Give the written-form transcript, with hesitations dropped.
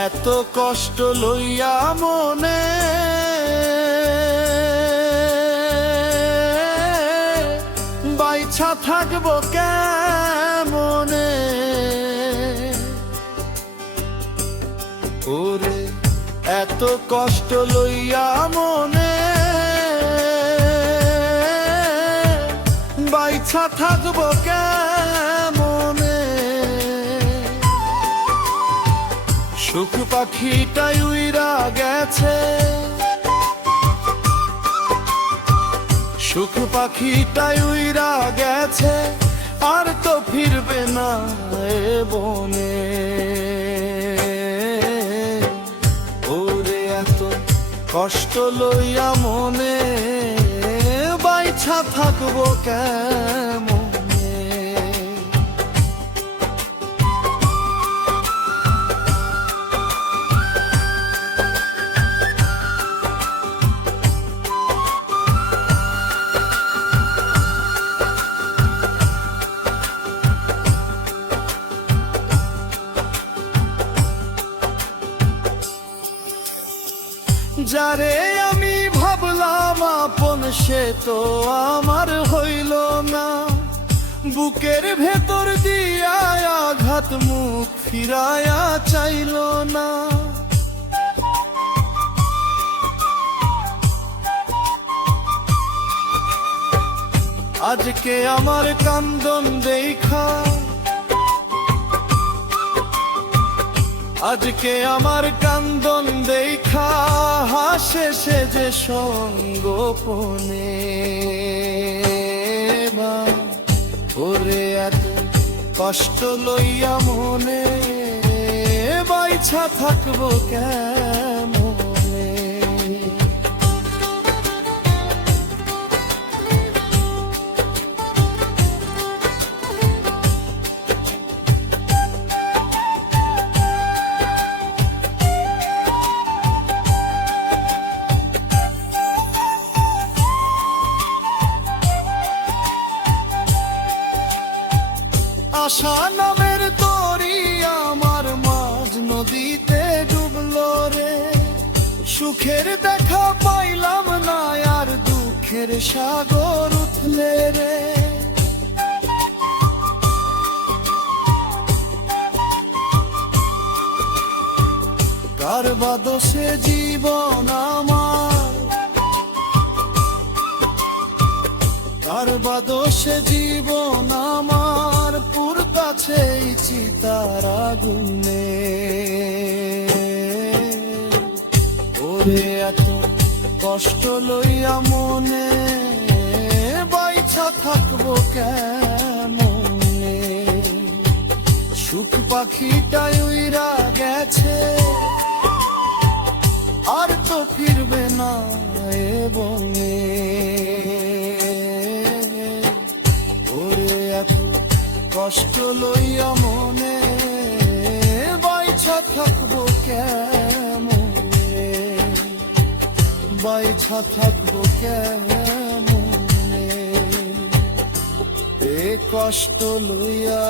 এত কষ্ট লইয়া মনে বাইছা থাকবো কেমনে ওরে এত কষ্ট লইয়া মনে বাইছা থাকবো কেমনে সুখ পাখিটাই উইরা গেছে সুখ পাখিটাই উইরা গেছে আর তো ফিরবে না এ বনে ওরে এত কষ্ট লইয়া মনে বাইছা থাকবো কেমনে যারে আমি ভাবলাম আপন সে তো আমার হইল না বুকের ভেতর দিয়া আঘাত মুখ ফিরায়া চাইল না আজকে আমার কান্দন দেখা আজকে আমার কান্দন দেখা হাসে সে যে সঙ্গোপনে ওরে এত কষ্ট লইয়া মনে বাইছা থাকবো কেমনে আশা নামের তরি আমার মাঝ নদীতে ডুবলো রে সুখের দেখা পাইলাম না আর দুঃখের সাগর উঠলে রে কার বাদোষে জীবন আমার কার বাদোষে জীবন আমার পুরতাছে চিতার আগুনে ওরে এত কষ্ট লইয়া মনে বাইছা থাকবো কেমনে সুখ পাখিটাই উইরা গেছে আর তো ফিরবে না এ বনে ওরে এত কষ্ট লইয়া মনে বাইছা থাকবো কেমনে বাইছা থাকবো কেমনে এ কষ্ট লইয়া